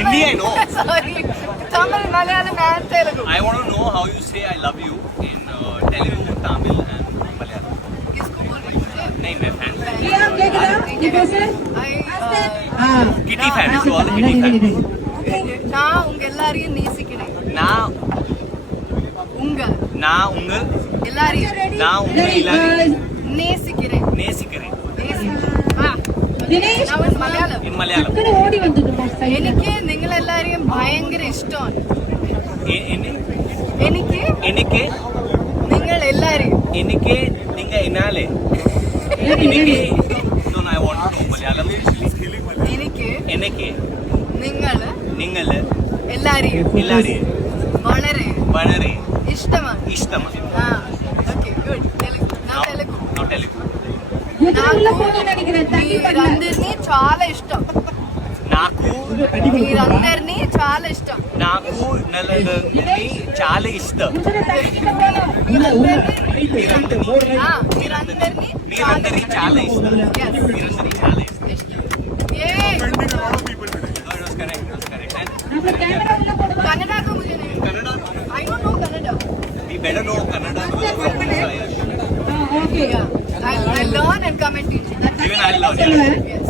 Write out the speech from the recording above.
Hindi I know. Sorry. Tamil, Malayalam and Telugu. I want to know how you say I love you in Telugu, Tamil and Malayalam. किसको बोल रही है? नहीं मैं fan. ये आप क्या करा ये कैसे हाँ Kitty fan. So all Kitty fan. நான் உங்க எல்லாரையும் நேசிக்கிறேன். நான் உங்க உங்கள் எல்லாரையும் நான் உங்கள் எல்லாரையும் நேசிக்கிறேன். நேசிக்கிறேன். Dinesh Now in Malayalam. In Malayalam. അങ്ങനെ ഓടി വന്നിട്ട് എനിക്ക് നിങ്ങളെല്ലാരെയും ഭയങ്കര ഇഷ്ടമാണ്. എനിക്ക് എനിക്ക് നിങ്ങൾ എല്ലാരെയും എനിക്ക് നിങ്ങൾ എന്നാലേ എനിക്ക് no I want to know Malayalam. എനിക്ക് നിങ്ങൾ നിങ്ങൾ എല്ലാരെയും വളരെ വളരെ ഇഷ്ടമാണ്. ഇഷ്ടമാണ്. Okay good. తెలుగు నా తెలుగు Now Telugu. ఎదురుగా ఫోన్ అడిగిన మీరందరినీ చాలా ఇష్టం. నాకు మీరందరినీ చాలా ఇష్టం. నాకు నలుగురిని చాలా ఇష్టం. మీరందరినీ చాలా ఇష్టం. మీరందరినీ చాలా ఇష్టం. It was correct. It was correct. And Kannada को मुझे नहीं. Kannada, I don't know Kannada. we better know Kannada from Mumbai. Okay I'll learn and come and teach you. That's Even I'll learn. Yeah. Yes.